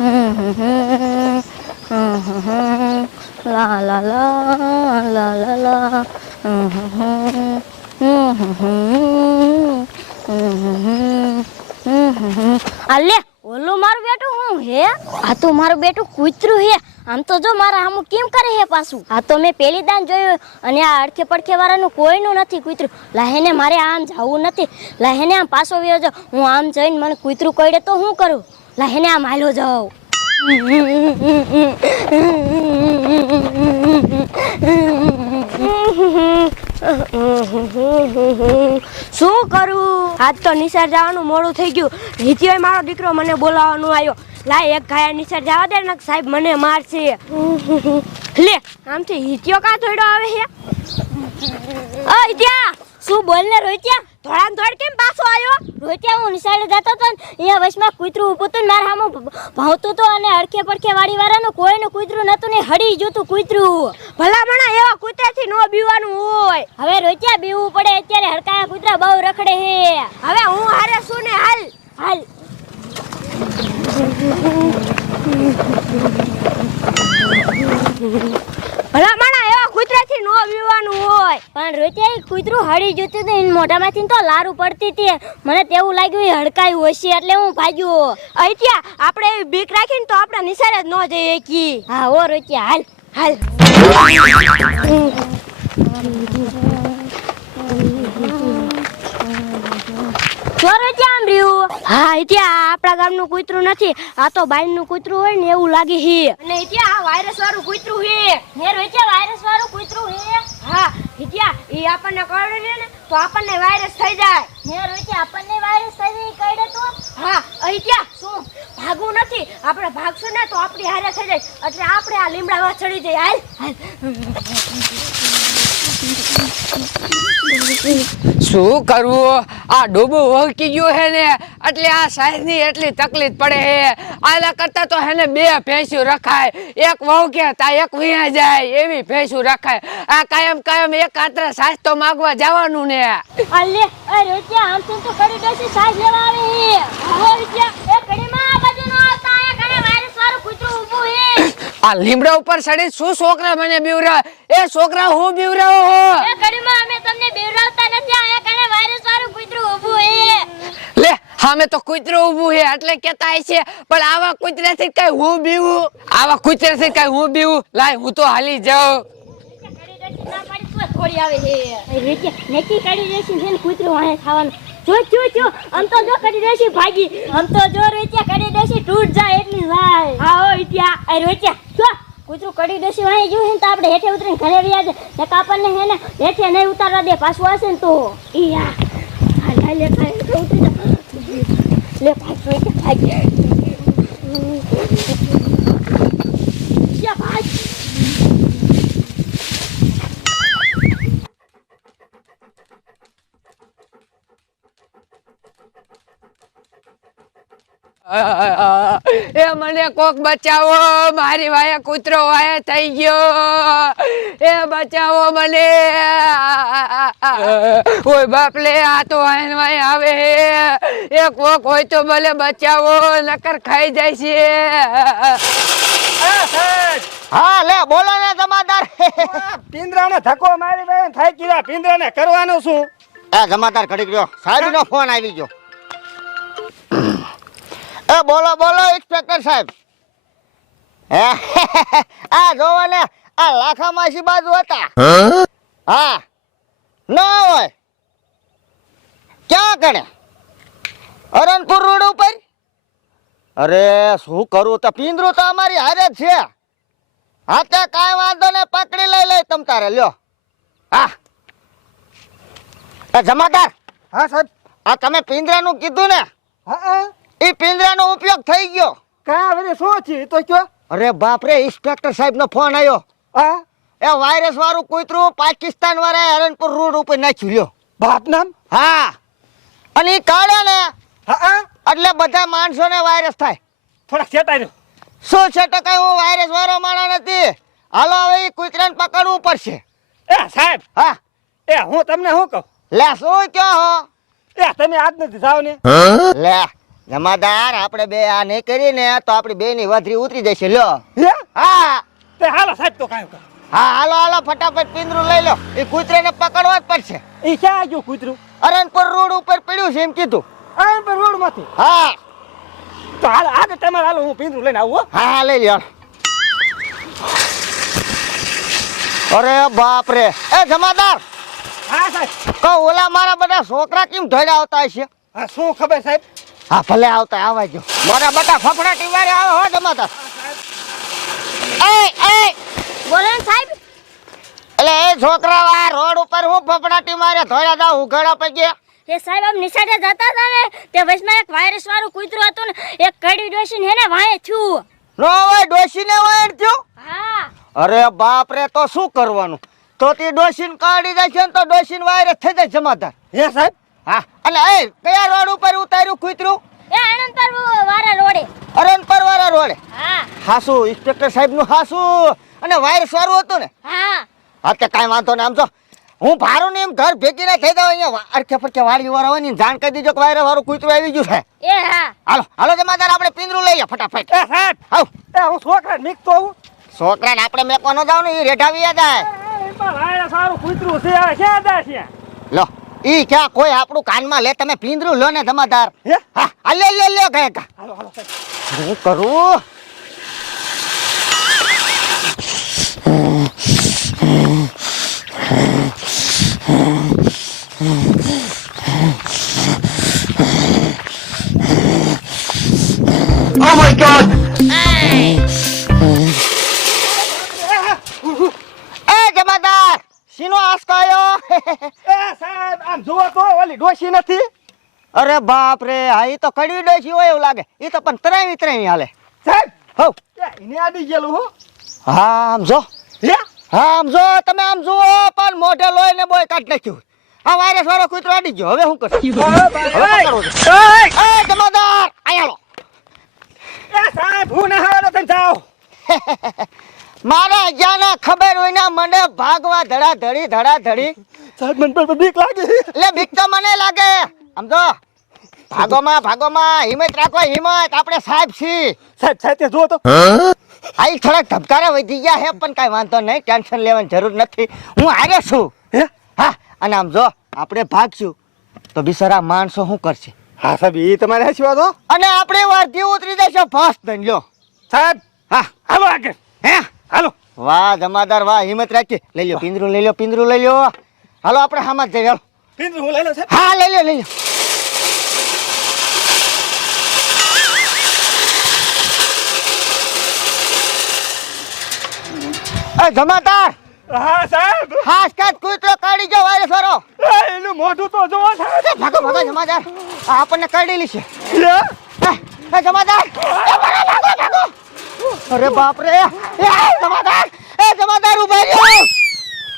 લા લા લા લા લા લા અલે ઓલું મારું બેટું હું હે આ તો મારું બેટું કૂતરું હે આમ તો જો મારા આમ કેમ કરે હે પાછું આ તો મેં પેલી દાન જોયું અને આ અડખે પડખે વાળાનું કોઈનું નથી કૂતરું લાહેને મારે આમ જવું નથી લાહેને આમ પાછો વ્યો જાવ હું આમ જઈને મને કૂતરું કઈડે તો હું કરું લાહેને આમ હાલો જાવ શું કરું આજ તો નિશાળ જવાનું મોડું થઈ ગયું હિતિયોય મારો દીકરો મને બોલાવવાનું આવ્યો લાય એક ગાયા નિશાળ જવા દે ને સાહેબ મને મારશે લે આમથી હિતિયો કા થોડો આવે હે ઓ હિતિયા શું બોલ ને રોહિત્યા થોડામ થોડ કેમ પાછો આવ્યો રોહિત્યા હું નિશાળે જતો તો અહીંયા વચમાં કૂતરું ઊભું હતું મારા સામે ભાવતું તો અને અડખે પડખે વાડી વાળાનું કોઈનું કૂતરું નતું ને હડી જોતું કૂતરું ભલામણા એવા કૂતરાથી નો બીવાનું હોય હવે રોહિત્યા બીવું પડે અત્યારે હડકાયા કૂતરા બહુ રખડે હે હવે હું હારે શું ને હાલ હાલ ભલામણા એવા કૂતરાથી નો બીવાનું હોય પણ રોહિત્યા કૂતરું હડી જોતું હતું એની મોઢામાંથી તો લારું પડતી હતી મને તેવું લાગ્યું એ હડકાયું હશે એટલે હું ભાગ્યો અહીંયા આપણે એવી બીક રાખીને તો આપણે નિશાળે જ ન જઈએ કી હા ઓ રોહિત્યા હાલ હાલ હા ત્યાં આપણા ગામનું કૂતરું નથી આ તો બાઈનું કૂતરું હોય ને એવું લાગે છે અને ત્યાં આ વાયરસ વાળું કૂતરું છે ને રોહિત્યા વાયરસ વાળું કૂતરું છે હા ત્યાં ઈ આપણને કરડે ને તો આપણને વાયરસ થઈ જાય ને રોહિત્યા આપણને વાયરસ થઈ જાય કરડે તો હા ત્યાં શું ભાગવું નથી આપણે ભાગશું ને તો આપણી હારે થઈ જાય એટલે આપણે આ લીમડામાં ચડી જઈએ હાલ શું કરવું આ ડૂબું વળકી ગયું હે ને એટલે આ સાઈઝની એટલી તકલીફ પડે હે આલા કરતા તો હેને બે ભેંસું રખાય એક વહુકે તા એક વિયા જાય એવી ભેંસું રખાય આ કાયમ એક આત્રા સાઈઝ તો માંગવા જવાનું ને અલે એ રોત્યા આમ તો કરી દેસી સાઈઝ લેવા આવે હે હો રોત્યા એ કડીમાં આ બાજુ નો આવતા આ કને વાયરસ વાળું કૂતરું ઊભું હે આ લીમડા ઉપર ચડી શું છોકરા મને બીવરા એ છોકરા હું બીવરાવો હો એ કડીમાં અમે તમને બીવરાવતા નથી આ કને વાયરસ વાળું કૂતરું ઊભું હે લે હામે તો કૂતરું ઊભું હે એટલે કેતા છે પણ આવા કૂતરાથી કઈ હું બીવું આવા કૂતરાથી કઈ હું બીવું લાય હું તો હાલી જાઉં થોડી આવે હે નેકી કાઢી દેસી ને કૂતરું વાહે ખાવાનું જો આમ તો જો કાઢી દેસી ભાગી આમ તો જો રોત્યા કાઢી દેસી તૂટ જાય એટલી જાય હા ઓ ઇત્યા એ રોત્યા જો કૂતરું કાઢી દેસી વાહે જો હે તો આપણે હેઠે ઉતરીને ઘરે વ્યા જાય ને કાપણને હે ને હેઠે નહીં ઉતારવા દે પાછું આવશે ને તો ઈ આ હાલ લે ખાય તો ઉતરી જા લે ભાગ રોત્યા ભાગ યા ભાગ એ મને કોક બચાવો મારી વાયા કૂતરો વાયા થઈ ગયો એ બચાવો મને ઓય બાપ લે આ તો આયન વાય આવે એ કોક હોય તો ભલે બચાવો નકર ખાઈ જાય છે હા લે બોલો ને જમાદાર પિંજરાને ધક્કો મારી ભાઈ થાય કીધા પિંજરાને કરવાનું શું એ જમાદાર ઘડીક રહ્યો સાહેબ નો ફોન આવી ગયો એ બોલો ઇન્સ્પેક્ટર સાહેબ આ જોવો ને આ લાખા માસી બાજુ હતા હા ન હોય ક્યાં કણે અરણપુર રોડ ઉપર અરે શું કરું તો પિંજરું તો અમારી હારે જ છે હા તે કાંઈ વાંધો ને પકડી લઈ તમ તારે લ્યો હા એ જમાદાર હા સાહેબ આ તમે પિંજરાનું કીધું ને હા એ પિંજરાનો ઉપયોગ થઈ ગયો કાં હવે શું છે તો કયો અરે બાપ રે ઇન્સ્પેક્ટર સાહેબ નો ફોન આવ્યો હા એ વાયરસ વાળું કૂતરું પાકિસ્તાન વાળા હરણપુર રોડ ઉપર નાખ્યું લ્યો બાપ નામ હા અને ઈ કાઢે ને હા એટલે બધા માણસોને વાયરસ થાય થોડાક ચેતાઈ શું છે તો કઈ હું વાયરસ વાળો માણસ નથી હાલો હવે ઈ કૂતરાને પકડવું પડશે એ સાહેબ હા એ હું તમને શું કહું લે શું કયો હો એ તમે આજ નથી જાવ ને લે જમાદાર આપણે બે આ નહીં કરીને તો આપણી બે ની વધરી ઉતરી જશે લ્યો. હે હા તે હાલો સાહેબ તો કાંઈ કર. હા હાલો હાલો ફટાફટ પિંજરું લઈ લો. એ કૂતરાને પકડવા જ પડશે. એ ક્યાં ગયું કૂતરું? અરણપુર રોડ ઉપર પડ્યું છે એમ કીધું. આ પર રોડમાંથી. હા તો હાલ આગળ તમારે હાલો હું પિંજરું લઈને આવું હો. હા હા લઈ લ્યો. અરે બાપ રે એ જમાદાર હા સાહેબ. કહો ઓલા મારા બધા છોકરા કેમ ધોડ્યા આવતા હશે? હા શું ખબર સાહેબ? હા ભલે આવતા આવા જો મારા બધા ફફડાટી વારે આવે હો જમાદાર. એ બોલો ને સાહેબ. એટલે એ છોકરા આ રોડ ઉપર હું ફફડાટી મારે ધોળા દા ઉઘાડા પગે. એ સાહેબ આમ નિશાળે જતા હતા ને તે વચમાં એક વાયરસ વાળું કૂતરું હતું ને એક કડી ડોસીને હેને વાંહે થયું. નો હોય ડોશીને વાયર થયું. હા અરે બાપ રે તો શું કરવાનું? તો તે ડોશીને કાઢી જાય છે ને તો ડોશીને વાયરસ થઈ જાય જમાદાર. હે સાહેબ? હા અને એ કયા રોડ ઉપર ઉતાર્યું કૂતરું? એ આનંદ પર વાળા રોડે. અરણપર વાળા રોડે. હા હાસુ ઇન્સ્પેક્ટર સાહેબ નું હાસુ અને વાયરસ વાળું હતું ને. હા હા તે કાંઈ વાંધો ને આમ તો હું ભારું ને એમ ઘર ભેગી ના થઈ જાવ અહીંયા અરખે ફરખે વાડી વાળા હોય ને જાણ કરી દીજો કે વાયરસ વાળું કૂતરું આવી ગયું છે. એ હા હાલો હાલો જમાદાર આપણે પિંજરું લઈએ ફટાફટ. એ સાહેબ આવ એ હું છોકરા નીકતો આવું. છોકરાને આપણે મેકવા ન જાવ ને એ રેઢાવી જાય. એમાં વાયરસ સારું કૂતરું છે આ ક્યાં જાય છે? લો ઈ ક્યાં કોઈ આપણું કાનમાં લે તમે પિંજરું લો ને જમાદાર. હે હા આ લે લે લે ગયા કા હાલો હાલો સાહેબ. હું કરું Oh my god! એ જમાદાર શીનો આસ્કો આયો? એ સાહેબ આમ જુઓ તો ઓલી ડોશી નથી. અરે બાપ રે હા ઈ તો કડવી ડોશી હોય એવું લાગે. ઈ તો પણ ત્રણેય ત્રણેય હાલે. સાહેબ હો એને આડી ગયેલું હો. હા આમ જો હે હા આમ જો તમે આમ જુઓ પણ મોઢે લોહી ને બોય કાઢ નાખ્યું. આ વાયરસ વાળો કૂતરો અડી ગયો. હવે શું કરશું? હવે શું કરવું છે? એ જમાદાર આયા લો. એ સાહેબ હું નહાવાનો થઈને જાઓ. મારા જ્યાંના ખબર હોય ને મને ભાગવા ધડાધડી સાહેબ મને પણ બીક લાગે. એટલે બીક તો મને લાગે. સમજો ભાગોમાં હિંમત રાખો હિંમત. આપણે સાહેબ છીએ. સાહેબ સાહેબ તે જુઓ તો. આઈ થોડાક ધબકારા વધી ગયા હે પણ કાંઈ વાંધો નહીં. ટેન્શન લેવાની જરૂર નથી. હું હારે છું. હે હા અને આમ જો આપણે ભાગશું તો બિચારા માણસો શું કરશે? હા સાહેબ એ તમારે હાચી વાત હો. અને આપણે વારથી ઉતરી જશે ફાસ્ટ દઈ લ્યો. સાહેબ હા હાલો આગળ. હે હાલો. વાહ જમાદાર વાહ હિંમત રાખી. લઈ લ્યો પિંજરું લઈ લ્યો. હાલો આપણે હામાં જ જઈએ હાલો. પિંજરું હું લઈ લઉં સાહેબ. હા લઈ લ્યો. એ જમાદાર હા સાહેબ હાસ કાચ કૂતરો કાઢી જાવ વાયરસ વાળો. એનું મોઢું તો જુઓ સાહેબ. ભાગો જમાદાર આ આપણને કાઢી લેશે. હે? એ જમાદાર ભાગો. અરે બાપ રે એ જમાદાર ઉભા રહ્યો.